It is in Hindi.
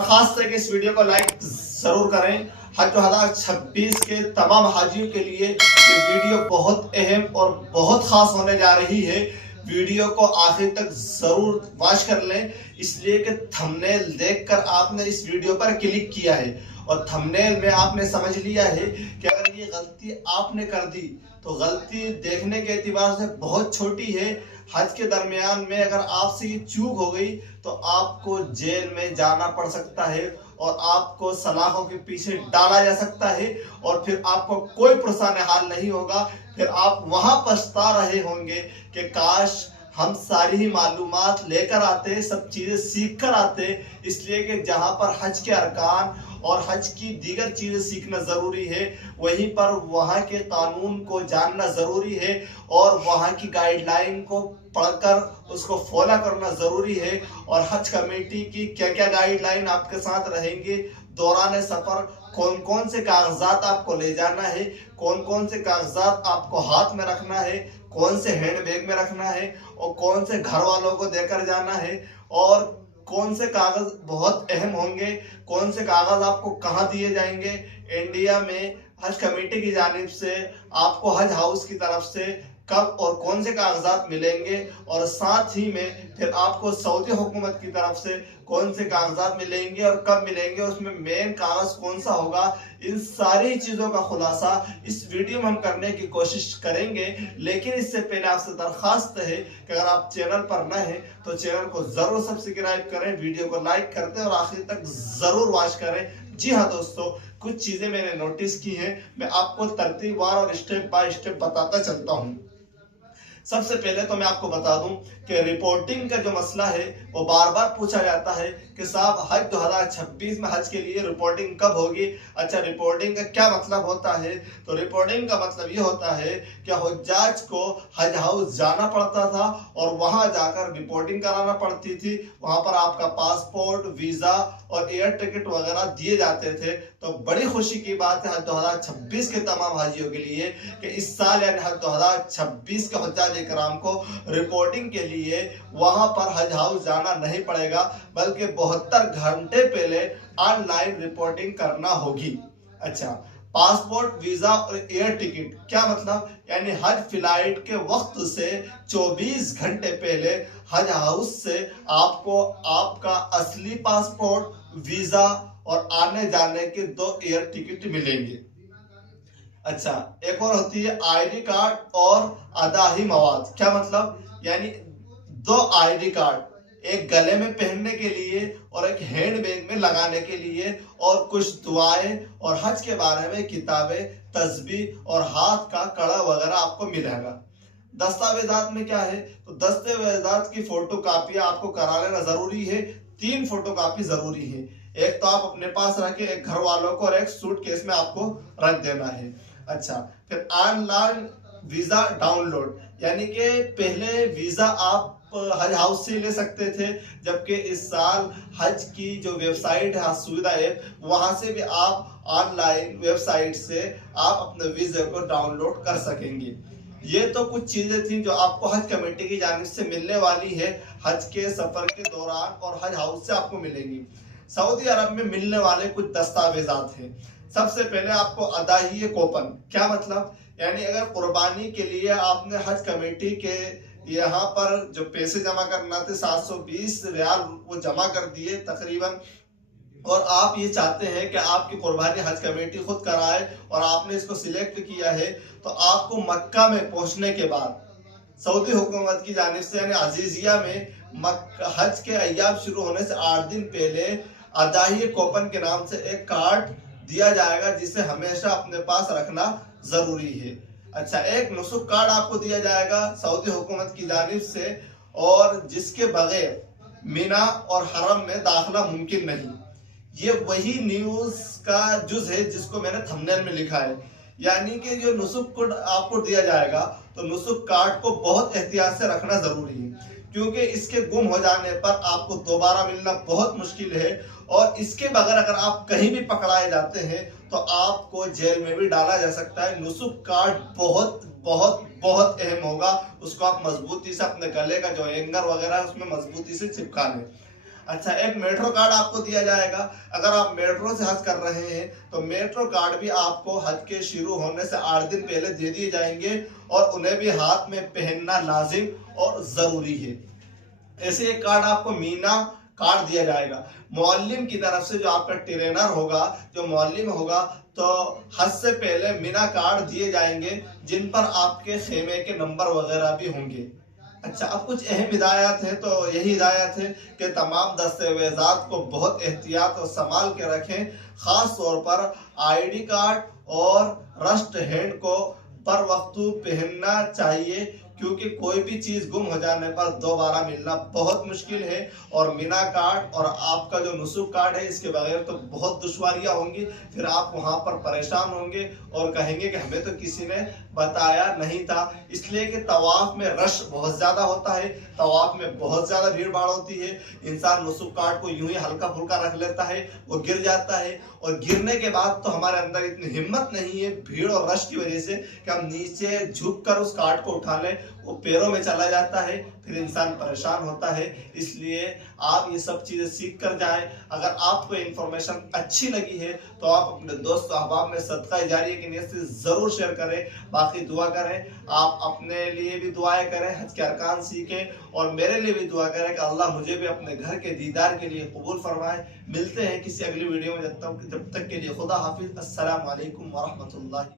खास करके इस वीडियो को लाइक जरूर करें। हज 2026 के तमाम हाजियों के लिए ये वीडियो बहुत अहम और बहुत खास होने जा रही है। वीडियो को आखिर तक जरूर वॉच कर लें, इसलिए कि थंबनेल देखकर आपने इस वीडियो पर क्लिक किया है और थंबनेल में आपने समझ लिया है कि अगर ये गलती आपने कर दी तो गलती देखने के एतबार से बहुत छोटी है। हज के दरमियान में अगर आपसे ये चूक हो गई तो आपको जेल में जाना पड़ सकता है और आपको सलाखों के पीछे डाला जा सकता है और फिर आपको कोई पुरसाने हाल नहीं होगा। फिर आप वहां पछता रहे होंगे कि काश हम सारी ही मालूमात लेकर आते, सब चीजें सीख कर आते। इसलिए कि जहां पर हज के अरकान और हज की दीगर चीजें सीखना जरूरी है, वहीं पर वहां के कानून को जानना जरूरी है और वहां की गाइडलाइन को पढ़कर उसको फॉलो करना जरूरी है। और हज कमेटी की क्या क्या गाइडलाइन आपके साथ रहेंगे, दौरान सफर कौन कौन से कागजात आपको ले जाना है, कौन कौन से कागजात आपको हाथ में रखना है, कौन से हैंड बैग में रखना है और कौन से घर वालों को देकर जाना है और कौन से कागज बहुत अहम होंगे, कौन से कागज आपको कहाँ दिए जाएंगे। इंडिया में हज कमेटी की जानिब से आपको हज हाउस की तरफ से कब और कौन से कागजात मिलेंगे और साथ ही में फिर आपको सऊदी हुकूमत की तरफ से कौन से कागजात मिलेंगे और कब मिलेंगे, उसमें मेन कागज कौन सा होगा, इन सारी चीजों का खुलासा इस वीडियो में हम करने की कोशिश करेंगे। लेकिन इससे पहले आपसे दरखास्त है कि अगर आप चैनल पर नए हैं तो चैनल को जरूर सब्सक्राइब करें, वीडियो को लाइक करते और आखिर तक जरूर वॉच करें। जी हाँ दोस्तों, कुछ चीजें मैंने नोटिस की हैं, मैं आपको तरतीबवार और स्टेप बाय स्टेप बताता चलता हूँ। सबसे पहले तो मैं आपको बता दूं कि रिपोर्टिंग का जो मसला है वो बार बार पूछा जाता है कि साहब हज 2026 में हज के लिए रिपोर्टिंग कब होगी। अच्छा, रिपोर्टिंग का क्या मतलब होता है? तो रिपोर्टिंग का मतलब ये होता है कि हुज्जाज को हज हाउस जाना पड़ता था और वहां जाकर रिपोर्टिंग कराना पड़ती थी। वहां पर आपका पासपोर्ट, वीजा और एयर टिकट वगैरह दिए जाते थे। तो बड़ी खुशी की बात है हज 2026 के तमाम हाजियों के लिए कि इस साल यानी हज 2026 के हुज्जाज इकराम को रिपोर्टिंग के लिए वहां पर हज हाउस जाना नहीं पड़ेगा, बल्कि 72 घंटे पहले ऑनलाइन रिपोर्टिंग करना होगी। अच्छा, पासपोर्ट, वीजा और एयर टिकट क्या मतलब? यानी हज फ्लाइट के वक्त से 24 घंटे पहले हज हाउस से आपको आपका असली पासपोर्ट, वीजा और आने जाने के 2 एयर टिकट मिलेंगे। अच्छा, एक और होती है आईडी कार्ड और अदाही मवाद। क्या मतलब? यानी 2 आईडी कार्ड, एक गले में पहनने के लिए और एक हैंड बैग में लगाने के लिए, और कुछ दुआएं और हज के बारे में किताबें, तस्बीह और हाथ का कड़ा वगैरह आपको मिलेगा। दस्तावेजात में क्या है? तो दस्तावेजात की फोटो कापियां आपको करा लेना जरूरी है। 3 फोटो कापी जरूरी है, एक तो आप अपने पास रखें, एक घर वालों को और एक सूटकेस में आपको रख देना है। अच्छा, फिर ऑनलाइन वीजा डाउनलोड, यानी कि पहले वीजा आप हज हाउस से ले सकते थे, जबकि इस साल हज की जो वेबसाइट है सुविधा है वहां से भी आप ऑनलाइन वेबसाइट से आप अपने वीजा को डाउनलोड कर सकेंगे। ये तो कुछ चीजें थी जो आपको हज कमेटी की जानिब से मिलने वाली है हज के सफर के दौरान और हज हाउस से आपको मिलेंगी। सऊदी अरब में मिलने वाले कुछ दस्तावेजात हैं। सबसे पहले आपको अदाही कोपन। क्या मतलब? यानी अगर कुर्बानी के लिए आपने हज कमेटी के यहाँ पर जो पैसे जमा करना थे 720 रियाल वो जमा कर दिए तकरीबन, और आप ये चाहते हैं कि आपकी कुर्बानी हज कमेटी खुद कराए और आपने इसको सिलेक्ट किया है, तो आपको मक्का में पहुंचने के बाद सऊदी हुकूमत की जानिब से यानी अजीजिया में हज के अय्याम शुरू होने से 8 दिन पहले अदाही कोपन के नाम से एक कार्ड दिया जाएगा, जिसे हमेशा अपने पास रखना जरूरी है। अच्छा, एक नुसुक कार्ड आपको दिया जाएगा सऊदी हुकूमत की जानिब से, और जिसके बगैर मिना और हरम में दाखिला मुमकिन नहीं। ये वही न्यूज का जुज है जिसको मैंने थंबनेल में लिखा है। यानी कि जो नुसुक कार्ड आपको दिया जाएगा तो नुसुक कार्ड को बहुत एहतियात से रखना जरूरी है, क्योंकि इसके गुम हो जाने पर आपको दोबारा मिलना बहुत मुश्किल है, और इसके बगैर अगर आप कहीं भी पकड़ाए जाते हैं तो आपको जेल में भी डाला जा सकता है। नुसुक कार्ड बहुत बहुत बहुत अहम होगा, उसको आप मजबूती से अपने गले का जो एंगर वगैरह है उसमें मजबूती से चिपका लें। अच्छा, एक मेट्रो कार्ड आपको दिया जाएगा। अगर आप मेट्रो से हज कर रहे हैं तो मेट्रो कार्ड भी आपको हज के शुरू होने से 8 दिन पहले दे दिए जाएंगे और उन्हें भी हाथ में पहनना लाजिम और जरूरी है। ऐसे एक कार्ड आपको मीना कार्ड दिया जाएगा। मुअल्लिम की तरफ से जो आपका ट्रेनर होगा, जो मुअल्लिम होगा, तो हज से पहले मीना कार्ड दिए जाएंगे जिन पर आपके खेमे के नंबर वगैरह भी होंगे। अच्छा, अब कुछ अहम हिदायत है, तो यही हिदायत है कि तमाम दस्तावेजात को बहुत एहतियात और संभाल के रखें। खास तौर पर आईडी कार्ड और रस्ट हैंड को पर वक्तू पहनना चाहिए, क्योंकि कोई भी चीज गुम हो जाने पर दोबारा मिलना बहुत मुश्किल है। और मीना कार्ड और आपका जो नुसुक कार्ड है, इसके बगैर तो बहुत दुश्वारियां होंगी। फिर आप वहां पर परेशान होंगे और कहेंगे कि हमें तो किसी ने बताया नहीं था। इसलिए कि तवाफ में रश बहुत ज्यादा होता है, तवाफ में बहुत ज्यादा भीड़ भाड़ होती है। इंसान नुसुक कार्ड को यूं ही हल्का फुल्का रख लेता है, वो गिर जाता है, और गिरने के बाद तो हमारे अंदर इतनी हिम्मत नहीं है भीड़ और रश की वजह से कि हम नीचे झुक कर उस कार्ड को उठा लें, वो पैरों में चला जाता है, फिर इंसान परेशान होता है। इसलिए आप ये सब चीजें सीख कर जाएं। अगर आपको इंफॉर्मेशन अच्छी लगी है तो आप अपने दोस्त अहबाब में सदका जारिया की नियत से जरूर शेयर करें। बाकी दुआ करें, आप अपने लिए भी दुआएं करें, हज के अरकान सीखें, और मेरे लिए भी दुआ करें कि अल्लाह मुझे भी अपने घर के दीदार के लिए कबूल फरमाए। मिलते हैं किसी अगली वीडियो में, जब तक के लिए खुदा हाफिज। अस्सलाम वालेकुम व रहमतुल्लाह।